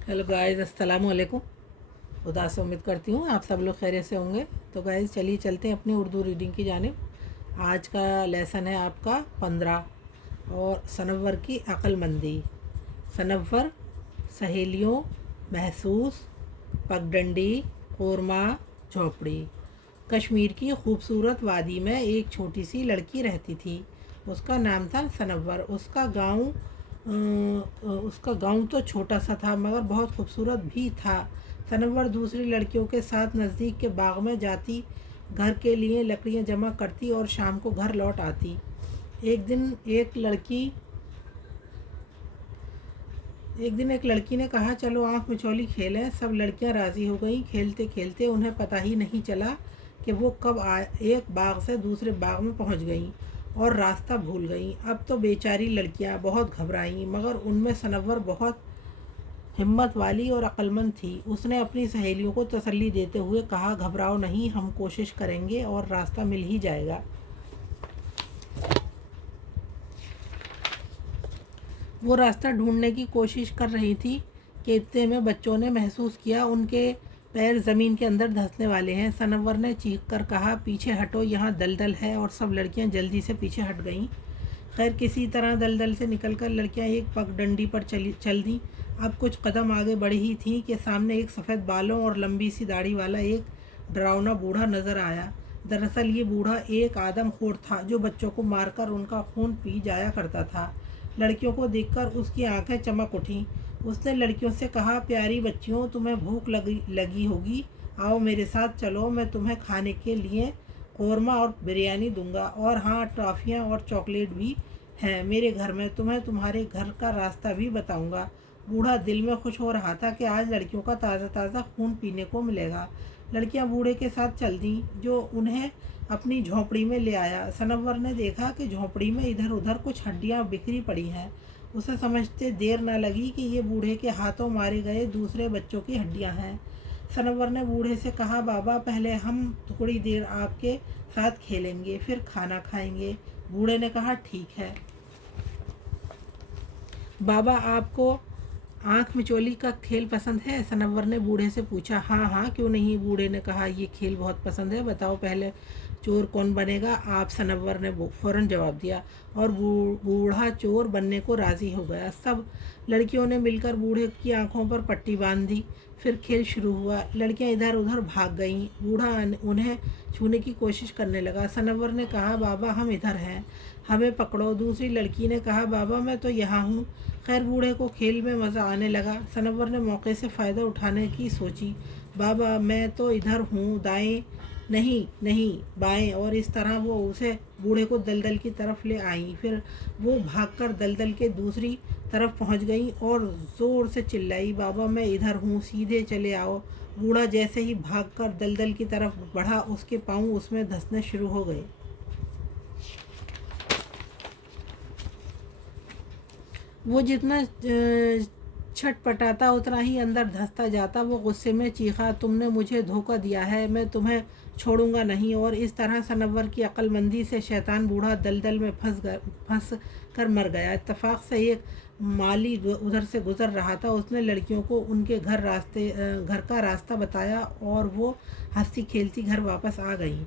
Hello guys, अस्सलाम वालेकुम। खुदा से उम्मीद करती हूँ आप सब लोग खैरियत से होंगे। तो गाइस चलिए चलते हैं अपनी उर्दू रीडिंग की जानिब। आज का लेसन है आपका 15 और सनव्वर की अक्लमंदी। सनव्वर सहेलियों, महसूस, पगडंडी, कोरमा, झोपड़ी। कश्मीर की खूबसूरत वादी में एक छोटी सी लड़की रहती थी। उसका नाम था सनव्वर। उसका गांव तो छोटा सा था मगर बहुत खूबसूरत भी था। सनव्वर दूसरी लड़कियों के साथ नज़दीक के बाग में जाती, घर के लिए लकड़ियाँ जमा करती और शाम को घर लौट आती। एक दिन एक लड़की ने कहा, चलो आँख मिचौली खेलें। सब लड़कियां राज़ी हो गईं। खेलते खेलते उन्हें पता ही नहीं चला कि वो कब एक बाग से दूसरे बाग में पहुंच गईं और रास्ता भूल गईं। अब तो बेचारी लड़कियां बहुत घबराईं, मगर उनमें सनव्वर बहुत हिम्मत वाली और अक्लमंद थी। उसने अपनी सहेलियों को तसल्ली देते हुए कहा, घबराओ नहीं, हम कोशिश करेंगे और रास्ता मिल ही जाएगा। वो रास्ता ढूंढने की कोशिश कर रही थी कि इतने में बच्चों ने महसूस किया उनके पैर ज़मीन के अंदर धंसने वाले हैं। सनव्वर ने चीख कर कहा, पीछे हटो, यहाँ दलदल है। और सब लड़कियाँ जल्दी से पीछे हट गईं। खैर किसी तरह दलदल से निकलकर लड़कियाँ एक पगडंडी पर चल दीं। अब कुछ कदम आगे बढ़ी ही थी कि सामने एक सफ़ेद बालों और लंबी सी दाढ़ी वाला एक डरावना बूढ़ा नज़र आया। दरअसल ये बूढ़ा एक आदमखोर था जो बच्चों को मारकर उनका खून पी जाया करता था। लड़कियों को देखकर उसकी आंखें चमक उठीं। उसने लड़कियों से कहा, प्यारी बच्चियों, तुम्हें भूख लगी होगी, आओ मेरे साथ चलो, मैं तुम्हें खाने के लिए कौरमा और बिरयानी दूंगा। और हाँ, टॉफ़ियाँ और चॉकलेट भी हैं मेरे घर में। तुम्हें तुम्हारे घर का रास्ता भी बताऊंगा। बूढ़ा दिल में खुश हो रहा था कि आज लड़कियों का ताज़ा ताज़ा खून पीने को मिलेगा। लड़कियां बूढ़े के साथ चल दीं, जो उन्हें अपनी झोंपड़ी में ले आया। सनव्वर ने देखा कि झोंपड़ी में इधर उधर कुछ हड्डियां बिखरी पड़ी हैं। उसे समझते देर न लगी कि ये बूढ़े के हाथों मारे गए दूसरे बच्चों की हड्डियां हैं। सनव्वर ने बूढ़े से कहा, बाबा, पहले हम थोड़ी देर आपके साथ खेलेंगे, फिर खाना खाएंगे। बूढ़े ने कहा, ठीक है। बाबा, आपको आँख मिचोली का खेल पसंद है? सनव्वर ने बूढ़े से पूछा। हाँ हाँ, क्यों नहीं, बूढ़े ने कहा, ये खेल बहुत पसंद है। बताओ पहले चोर कौन बनेगा? आप, सनव्वर ने फ़ौरन जवाब दिया। और बूढ़ा चोर बनने को राज़ी हो गया। सब लड़कियों ने मिलकर बूढ़े की आंखों पर पट्टी बांध दी। फिर खेल शुरू हुआ। लड़कियां इधर उधर भाग गईं। बूढ़ा उन्हें छूने की कोशिश करने लगा। सनव्वर ने कहा, बाबा, हम इधर हैं, हमें पकड़ो। दूसरी लड़की ने कहा, बाबा, मैं तो यहाँ हूँ। खैर बूढ़े को खेल में मज़ा आने लगा। सनव्वर ने मौके से फ़ायदा उठाने की सोची। बाबा, मैं तो इधर हूँ, दाएं नहीं नहीं, बाएं। और इस तरह वो उसे बूढ़े को दलदल की तरफ ले आई। फिर वो भागकर दलदल के दूसरी तरफ पहुंच गई और ज़ोर से चिल्लाई, बाबा, मैं इधर हूँ, सीधे चले आओ। बूढ़ा जैसे ही भागकर दलदल की तरफ बढ़ा, उसके पाँव उसमें धंसने शुरू हो गए। वो जितना छटपटाता उतना ही अंदर धंसता जाता। वो गुस्से में चीखा, तुमने मुझे धोखा दिया है, मैं तुम्हें छोड़ूंगा नहीं। और इस तरह सनव्वर की अक्लमंदी से शैतान बूढ़ा दलदल में फंस कर मर गया। इत्तेफाक से एक माली उधर से गुजर रहा था। उसने लड़कियों को उनके घर का रास्ता बताया और वो हंसती खेलती घर वापस आ गई।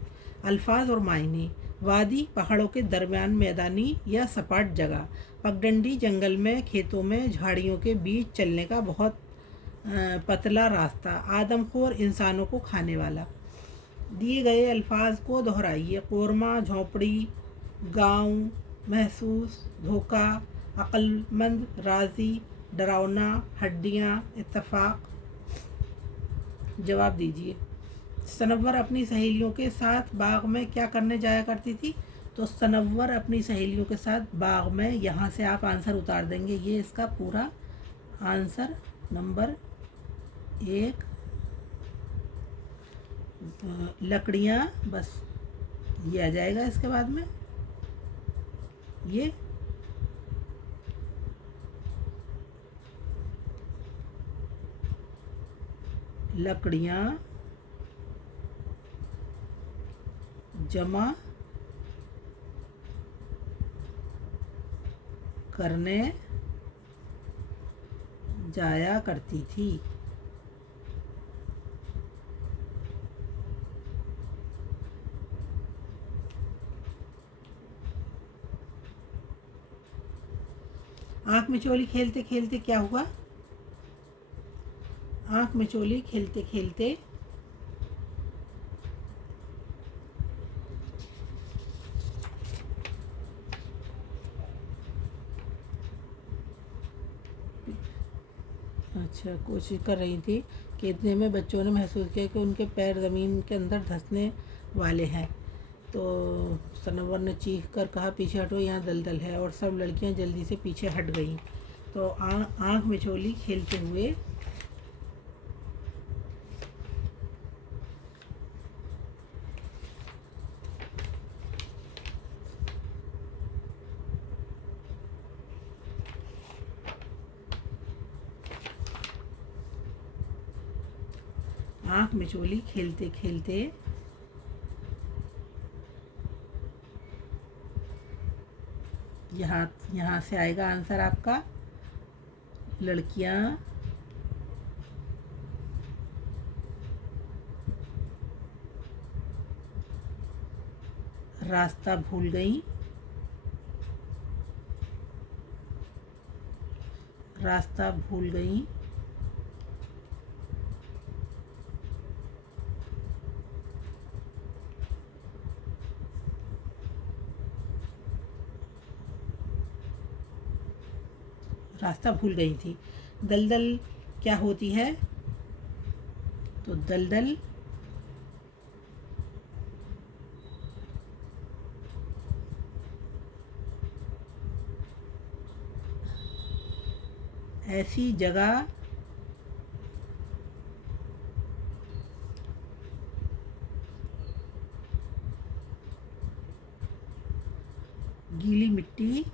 अल्फाज और मायने। वादी, पहाड़ों के दरमियान मैदानी या सपाट जगह। पगडंडी, जंगल में, खेतों में, झाड़ियों के बीच चलने का बहुत पतला रास्ता। आदमखोर, इंसानों को खाने वाला। दिए गए अल्फाज को दोहराइए। कोरमा, झोंपड़ी, गांव, महसूस, धोखा, अक्लमंद, राजी, डरावना, हड्डियाँ, इत्तेफाक। जवाब दीजिए। सनव्वर अपनी सहेलियों के साथ बाग में क्या करने जाया करती थी? तो सनव्वर अपनी सहेलियों के साथ बाग में, यहाँ से आप आंसर उतार देंगे। ये इसका पूरा आंसर नंबर 1। लकड़ियाँ, बस ये आ जाएगा इसके बाद में। ये लकड़ियाँ जमा करने जाया करती थी। आंख मिचोली खेलते खेलते क्या हुआ? आंख मिचोली खेलते खेलते अच्छा कोशिश कर रही थी कि इतने में बच्चों ने महसूस किया कि उनके पैर ज़मीन के अंदर धंसने वाले हैं। तो सनवर ने चीख कर कहा, पीछे हटो, यहाँ दलदल है। और सब लड़कियां जल्दी से पीछे हट गईं। तो आंख मिचोली खेलते हुए आंख मिचोली खेलते खेलते यहाँ से आएगा आंसर आपका। लड़कियां रास्ता भूल गईं। रास्ता भूल गईं। रास्ता भूल गई थी। दलदल क्या होती है? तो दलदल ऐसी जगह गीली मिट्टी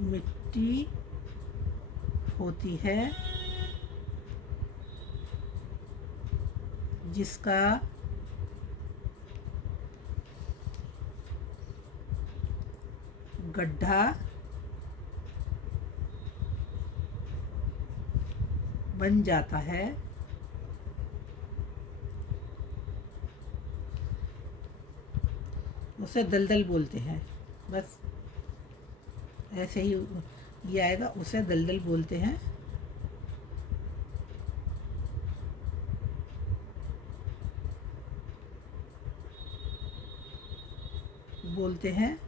मिट्टी होती है जिसका गड्ढा बन जाता है। उसे दलदल बोलते हैं। बस ऐसे ही ये आएगा, उसे दलदल बोलते हैं। बोलते हैं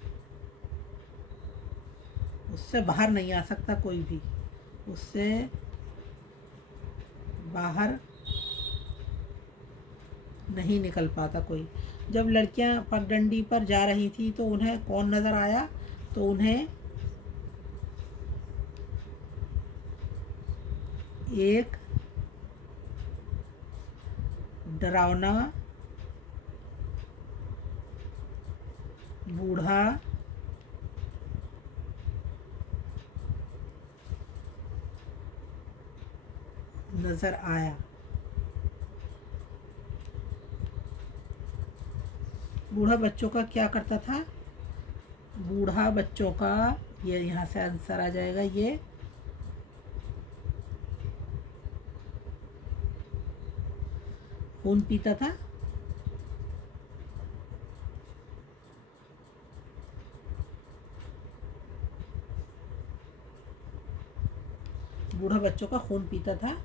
उससे बाहर नहीं आ सकता कोई भी। उससे बाहर नहीं निकल पाता कोई। जब लड़कियां पगडंडी पर जा रही थी तो उन्हें कौन नज़र आया? तो उन्हें एक डरावना बूढ़ा नज़र आया। बूढ़ा बच्चों का क्या करता था? बूढ़ा बच्चों का, ये यहाँ से आंसर आ जाएगा। ये खून पीता था। बूढ़ा बच्चों का खून पीता था।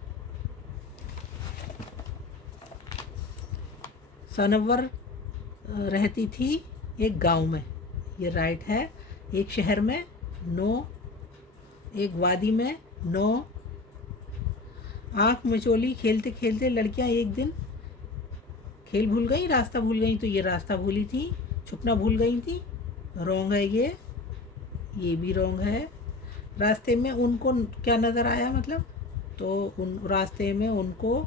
सनवर रहती थी एक गांव में, ये राइट है। एक शहर में 9, एक वादी में 9। आंख मिचोली खेलते खेलते लड़कियां एक दिन खेल भूल गई, रास्ता भूल गई। तो ये रास्ता भूली थी, छुपना भूल गई थी। रॉन्ग है ये भी रॉन्ग है। रास्ते में उनको क्या नज़र आया मतलब? तो उन रास्ते में उनको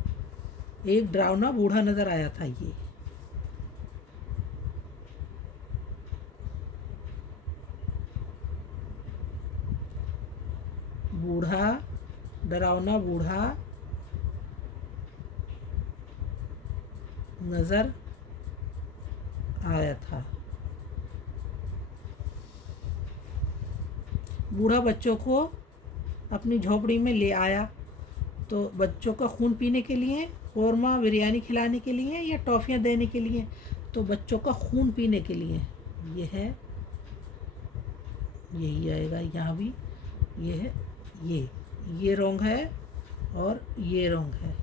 एक डरावना बूढ़ा नज़र आया था। ये बूढ़ा, डरावना बूढ़ा नज़र आया था। बूढ़ा बच्चों को अपनी झोपड़ी में ले आया। तो बच्चों का खून पीने के लिए, कौरमा बिरयानी खिलाने के लिए या टॉफ़ियाँ देने के लिए? तो बच्चों का खून पीने के लिए। ये है, यही आएगा यहाँ भी। ये है, ये रॉन्ग है और ये रॉन्ग है।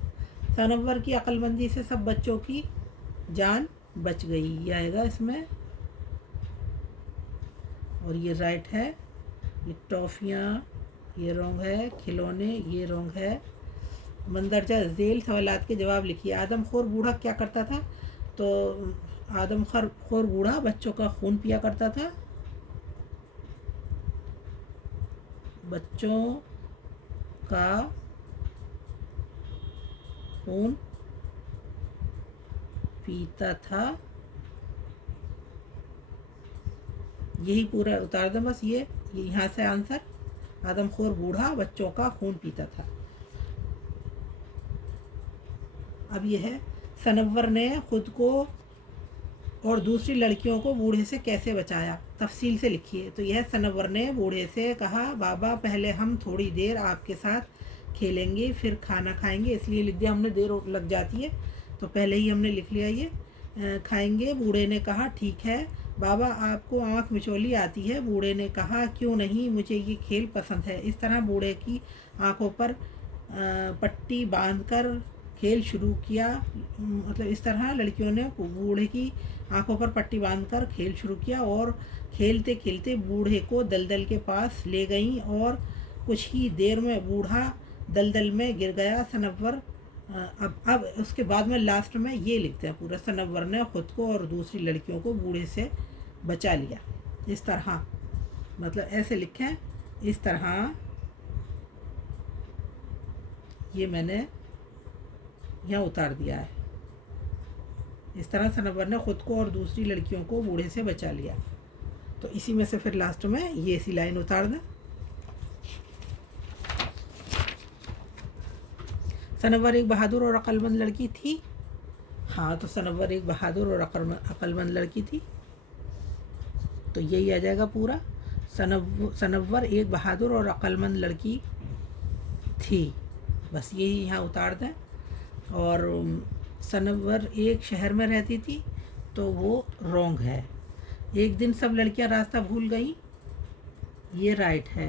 सनव्वर की अक्लमंदी से सब बच्चों की जान बच गई, ये आएगा इसमें। और ये राइट है। ये टॉफ़ियाँ, ये रॉन्ग है। खिलौने, ये रॉन्ग है। मंदरजा झेल सवालात के जवाब लिखिए। आदमखोर बूढ़ा क्या करता था? तो आदमखोर बूढ़ा बच्चों का खून पिया करता था। बच्चों का खून पीता था। यही पूरा उतार दें बस। ये यहाँ से आंसर, आदमखोर बूढ़ा बच्चों का खून पीता था। अब ये है, सनव्वर ने खुद को और दूसरी लड़कियों को बूढ़े से कैसे बचाया? तफसील से लिखिए। तो यह, सनव्वर ने बूढ़े से कहा, बाबा पहले हम थोड़ी देर आपके साथ खेलेंगे, फिर खाना खाएंगे। इसलिए लिख दिया हमने, देर लग जाती है तो पहले ही हमने लिख लिया ये। खाएंगे। बूढ़े ने कहा, ठीक है बाबा, आपको आँख मिचौली आती है। बूढ़े ने कहा, क्यों नहीं, मुझे ये खेल पसंद है। इस तरह बूढ़े की आँखों पर पट्टी बांधकर खेल शुरू किया। मतलब इस तरह लड़कियों ने बूढ़े की आंखों पर पट्टी बांधकर खेल शुरू किया और खेलते खेलते बूढ़े को दलदल के पास ले गईं और कुछ ही देर में बूढ़ा दलदल में गिर गया। सनव्वर, अब उसके बाद में लास्ट में ये लिखते हैं पूरा, सनव्वर ने खुद को और दूसरी लड़कियों को बूढ़े से बचा लिया। इस तरह, मतलब ऐसे लिखें, इस तरह। ये मैंने यहाँ उतार दिया है। इस तरह सनव्वर ने खुद को और दूसरी लड़कियों को बूढ़े से बचा लिया। तो इसी में से फिर लास्ट में ये सी लाइन उतार दें। सनव्वर एक बहादुर और अक्लमंद लड़की थी। हाँ, तो सनव्वर एक बहादुर और अक्लमंद लड़की थी, तो यही आ जाएगा पूरा। सनव्वर एक बहादुर और अक्लमंद लड़की थी, बस यही यहाँ उतार दें। और सनव्वर एक शहर में रहती थी, तो वो रॉन्ग है। एक दिन सब लड़कियां रास्ता भूल गईं, ये राइट है।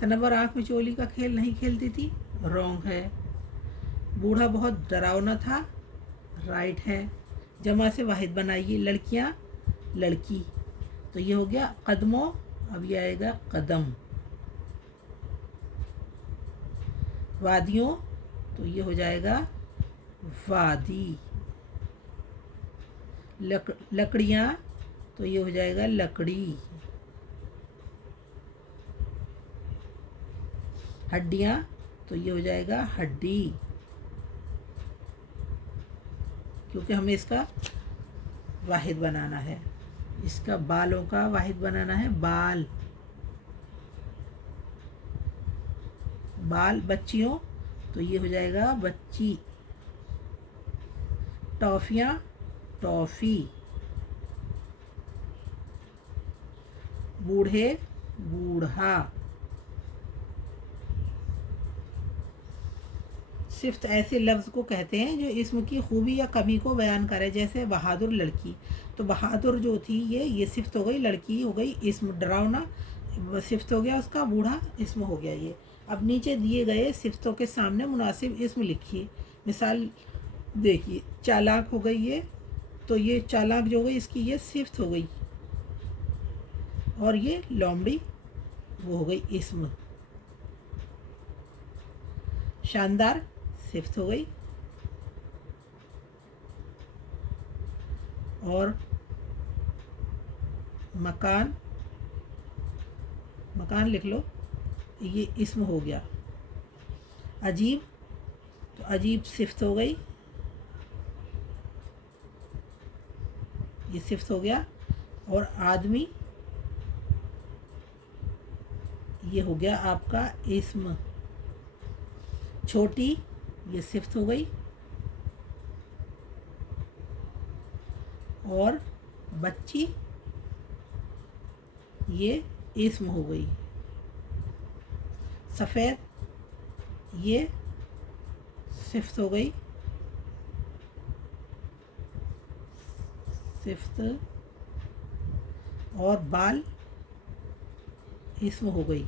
सनव्वर आँख मिचौली का खेल नहीं खेलती थी, रॉन्ग है। बूढ़ा बहुत डरावना था, राइट है। जमा से वाहिद बनाइए, लड़कियां, लड़की, तो ये हो गया कदमों। अब ये आएगा कदम। वादियों, तो ये हो जाएगा वादी। लकड़ियाँ, तो ये हो जाएगा लकड़ी। हड्डियाँ, तो ये हो जाएगा हड्डी, क्योंकि हमें इसका वाहिद बनाना है। इसका बालों का वाहिद बनाना है, बाल। बाल, बच्चियों, तो ये हो जाएगा बच्ची। टॉफ़ियाँ, टॉफ़ी। बूढ़े, बूढ़ा। सिफ्त ऐसे लफ्ज़ को कहते हैं जो इसम की खूबी या कमी को बयान करे, जैसे बहादुर लड़की। तो बहादुर जो थी ये सिफ्त हो गई, लड़की हो गई इसम। डरावना सिफ्त हो गया उसका, बूढ़ा इसम हो गया ये। अब नीचे दिए गए सिफ्तों के सामने मुनासिब इसम लिखिए। मिसाल देखिए, चालाक हो गई ये, तो ये चालाक जो हो गई इसकी ये सिफ्त हो गई, और ये लोमड़ी वो हो गई इसम। शानदार सिफ्त हो गई, और मकान, मकान लिख लो, ये इसम हो गया। अजीब, तो अजीब सिफ्त हो गई, ये सिफ्त हो गया। और आदमी, ये हो गया आपका इसम। छोटी, ये सिफ्त हो गई, और बच्ची ये इस्म हो गई। सफ़ेद ये सिफ्त हो गई। सिफ्त और बाल इस्म हो गई।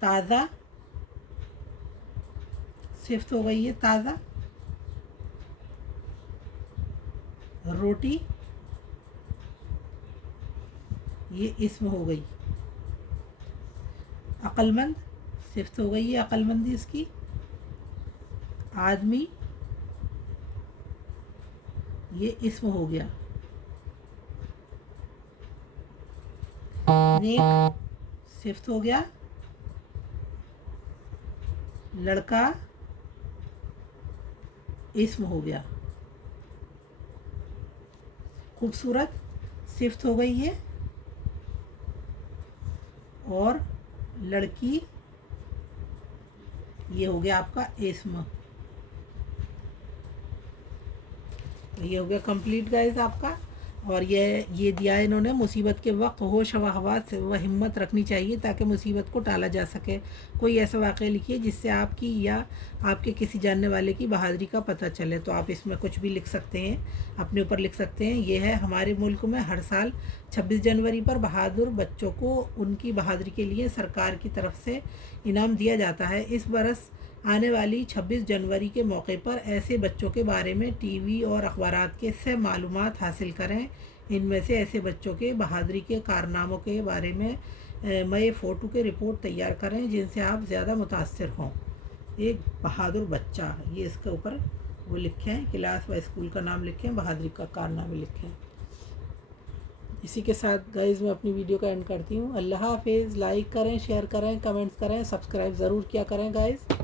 ताज़ा सिफ्त हो गई है ताज़ा। रोटी ये इस्म हो गई। अक्लमंद सिफ्त हो गई है अक्लमंदी इसकी। आदमी ये इस्म हो गया। नेक सिफ्त हो गया। लड़का इस्म हो गया। खूबसूरत सिफ्त हो गई है और लड़की ये हो गया आपका इस्म। ये हो गया कंप्लीट गाइस आपका। और ये दिया है इन्होंने, मुसीबत के वक्त होश व हवास व हिम्मत रखनी चाहिए ताकि मुसीबत को टाला जा सके। कोई ऐसा वाक़या लिखिए जिससे आपकी या आपके किसी जानने वाले की बहादुरी का पता चले। तो आप इसमें कुछ भी लिख सकते हैं, अपने ऊपर लिख सकते हैं। ये है हमारे मुल्क में हर साल 26 जनवरी पर बहादुर बच्चों को उनकी बहादुरी के लिए सरकार की तरफ से इनाम दिया जाता है। इस बरस आने वाली 26 जनवरी के मौके पर ऐसे बच्चों के बारे में टीवी और अखबारात के से मालूमात हासिल करें। इनमें से ऐसे बच्चों के बहादुरी के कारनामों के बारे में नए फ़ोटो के रिपोर्ट तैयार करें जिनसे आप ज़्यादा मुतासर हों। एक बहादुर बच्चा ये इसके ऊपर वो लिखें, क्लास व स्कूल का नाम लिखें, बहादुरी का कारनामे लिखें। इसी के साथ गाइज़ मैं अपनी वीडियो का एंड करती हूँ। अल्लाह हाफिज़। लाइक करें, शेयर करें, कमेंट्स करें, सब्सक्राइब ज़रूर किया करें गाइज़।